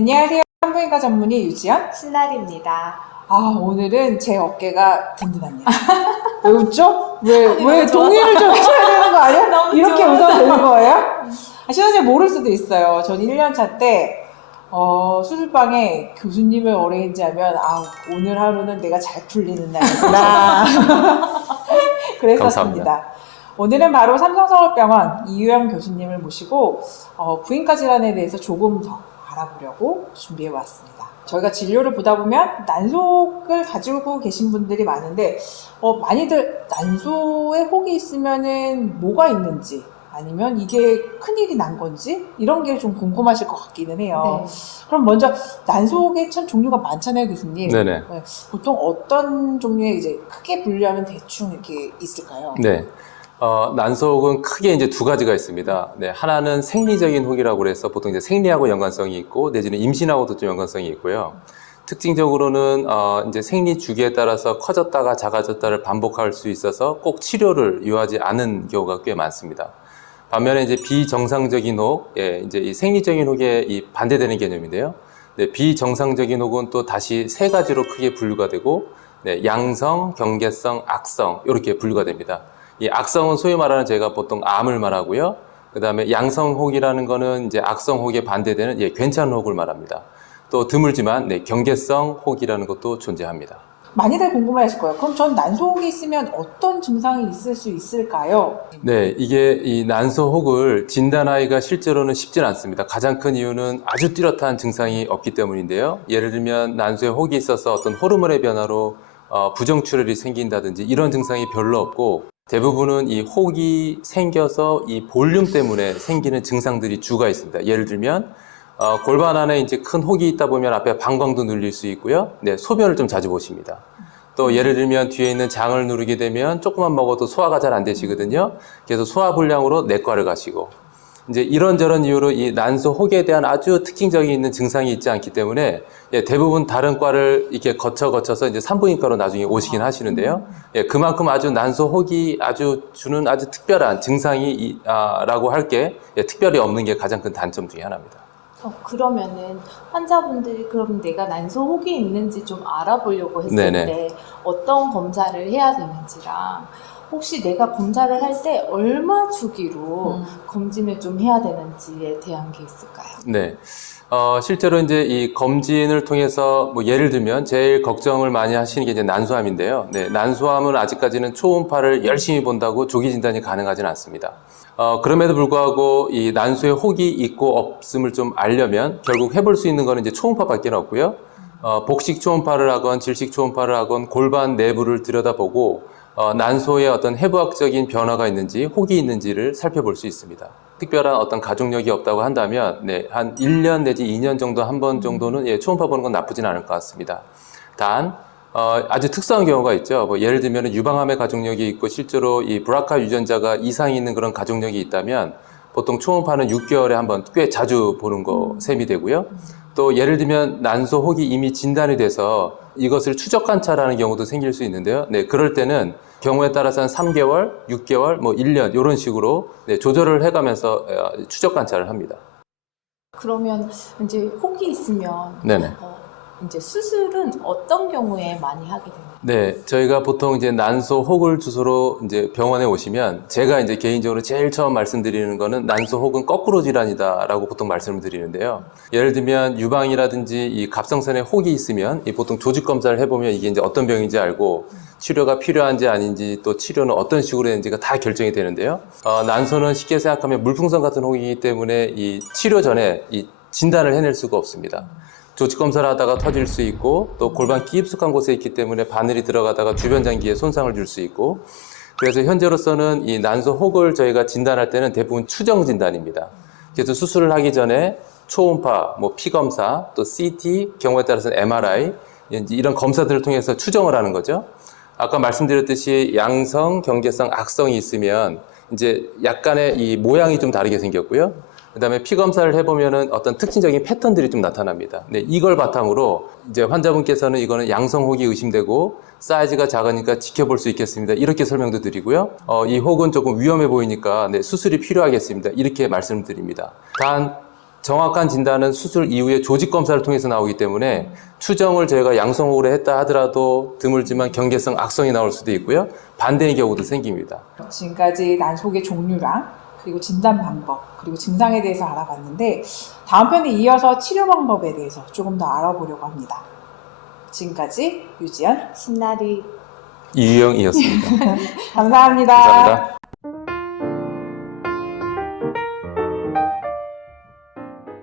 안녕하세요. 산부인과 전문의 유지연 신날입니다. 오늘은 제 어깨가 든든합니다. 왜 웃죠? 왜 너무 동의를 좀 해줘야 되는 거 아니야? 너무 이렇게 좋아서. 웃어도 되는 거예요? 신원님 모를 수도 있어요. 전 1년차 때 수술방에 교수님을 어레인지하면 오늘 하루는 내가 잘 풀리는 날이구나. 그랬었습니다. 오늘은 바로 삼성서울병원 이유영 교수님을 모시고 부인과 질환에 대해서 조금 더 알아보려고 준비해 왔습니다. 저희가 진료를 보다 보면 난소를 가지고 계신 분들이 많은데 많이들 난소에 혹이 있으면은 뭐가 있는지 아니면 이게 큰일이 난 건지 이런 게 좀 궁금하실 것 같기는 해요. 네. 그럼 먼저 난소에 참 종류가 많잖아요, 교수님. 네네. 보통 어떤 종류의 이제 크게 분류하면 대충 이렇게 있을까요? 네. 난소혹은 크게 이제 두 가지가 있습니다. 네, 하나는 생리적인 혹이라고 해서 보통 이제 생리하고 연관성이 있고 내지는 임신하고도 좀 연관성이 있고요. 특징적으로는 이제 생리 주기에 따라서 커졌다가 작아졌다를 반복할 수 있어서 꼭 치료를 요하지 않은 경우가 꽤 많습니다. 반면에 이제 비정상적인 혹, 이제 이 생리적인 혹에 이 반대되는 개념인데요. 네, 비정상적인 혹은 또 다시 세 가지로 크게 분류가 되고, 네, 양성, 경계성, 악성 이렇게 분류가 됩니다. 이 악성은 소위 말하는 제가 보통 암을 말하고요. 그 다음에 양성 혹이라는 거는 이제 악성 혹에 반대되는 괜찮은 혹을 말합니다. 또 드물지만 경계성 혹이라는 것도 존재합니다. 많이들 궁금해하실 거예요. 그럼 전 난소혹이 있으면 어떤 증상이 있을 수 있을까요? 네, 이게 이 난소혹을 진단하기가 실제로는 쉽진 않습니다. 가장 큰 이유는 아주 뚜렷한 증상이 없기 때문인데요. 예를 들면 난소에 혹이 있어서 어떤 호르몬의 변화로 부정출혈이 생긴다든지 이런 증상이 별로 없고 대부분은 이 혹이 생겨서 이 볼륨 때문에 생기는 증상들이 주가 있습니다. 예를 들면 골반 안에 이제 큰 혹이 있다 보면 앞에 방광도 눌릴 수 있고요. 네, 소변을 좀 자주 보십니다. 또 예를 들면 뒤에 있는 장을 누르게 되면 조금만 먹어도 소화가 잘 안 되시거든요. 그래서 소화불량으로 내과를 가시고 이제 이런저런 이유로 이 난소 혹에 대한 아주 특징적인 있는 증상이 있지 않기 때문에 대부분 다른 과를 이렇게 거쳐서 이제 산부인과로 나중에 오시긴 하시는데요. 그만큼 아주 난소 혹이 주는 아주 특별한 증상이 라고 할 게 특별히 없는 게 가장 큰 단점 중에 하나입니다. 그러면은 환자분들이 그럼 내가 난소 혹이 있는지 좀 알아보려고 했을 네네. 때 어떤 검사를 해야 되는지랑 혹시 내가 검사를 할 때 얼마 주기로 검진을 좀 해야 되는지에 대한 게 있을까요? 네. 실제로 이제 이 검진을 통해서 예를 들면 제일 걱정을 많이 하시는 게 이제 난소암인데요. 네, 난소암은 아직까지는 초음파를 열심히 본다고 조기 진단이 가능하지는 않습니다. 그럼에도 불구하고 이 난소에 혹이 있고 없음을 좀 알려면 결국 해볼 수 있는 거는 이제 초음파밖에 없고요. 복식 초음파를 하건 질식 초음파를 하건 골반 내부를 들여다보고 난소에 어떤 해부학적인 변화가 있는지 혹이 있는지를 살펴볼 수 있습니다. 특별한 어떤 가족력이 없다고 한다면 한 1년 내지 2년 정도 한 번 정도는 초음파 보는 건 나쁘진 않을 것 같습니다. 단 아주 특수한 경우가 있죠. 예를 들면 유방암의 가족력이 있고 실제로 이 브라카 유전자가 이상이 있는 그런 가족력이 있다면 보통 초음파는 6개월에 한 번 꽤 자주 보는 거 셈이 되고요. 또 예를 들면 난소 혹이 이미 진단이 돼서 이것을 추적 관찰하는 경우도 생길 수 있는데요. 네, 그럴 때는 경우에 따라서는 3개월, 6개월, 1년 이런 식으로 조절을 해가면서 추적 관찰을 합니다. 그러면 이제 혹이 있으면 네네. 이제 수술은 어떤 경우에 많이 하게 됩니까? 네, 저희가 보통 이제 난소 혹을 주소로 이제 병원에 오시면 제가 이제 개인적으로 제일 처음 말씀드리는 거는 난소 혹은 거꾸로 질환이다라고 보통 말씀을 드리는데요. 예를 들면 유방이라든지 이 갑상선에 혹이 있으면 보통 조직 검사를 해보면 이게 이제 어떤 병인지 알고 치료가 필요한지 아닌지 또 치료는 어떤 식으로 되는지가 다 결정이 되는데요. 난소는 쉽게 생각하면 물풍선 같은 혹이기 때문에 이 치료 전에 이 진단을 해낼 수가 없습니다. 조직 검사를 하다가 터질 수 있고 또 골반 깊숙한 곳에 있기 때문에 바늘이 들어가다가 주변 장기에 손상을 줄 수 있고 그래서 현재로서는 이 난소 혹을 저희가 진단할 때는 대부분 추정 진단입니다. 그래서 수술을 하기 전에 초음파, 피 검사, 또 CT, 경우에 따라서는 MRI 이런 검사들을 통해서 추정을 하는 거죠. 아까 말씀드렸듯이 양성, 경계성, 악성이 있으면 이제 약간의 이 모양이 좀 다르게 생겼고요. 그 다음에 피 검사를 해보면은 어떤 특징적인 패턴들이 좀 나타납니다. 네, 이걸 바탕으로 이제 환자분께서는 이거는 양성 혹이 의심되고 사이즈가 작으니까 지켜볼 수 있겠습니다. 이렇게 설명도 드리고요. 이 혹은 조금 위험해 보이니까 수술이 필요하겠습니다. 이렇게 말씀드립니다. 단 정확한 진단은 수술 이후에 조직 검사를 통해서 나오기 때문에 추정을 저희가 양성호흡을 했다 하더라도 드물지만 경계성 악성이 나올 수도 있고요. 반대의 경우도 생깁니다. 지금까지 난속의 종류랑 그리고 진단 방법 그리고 증상에 대해서 알아봤는데 다음 편에 이어서 치료 방법에 대해서 조금 더 알아보려고 합니다. 지금까지 유지연 신나리 이유영이었습니다. 감사합니다. 감사합니다.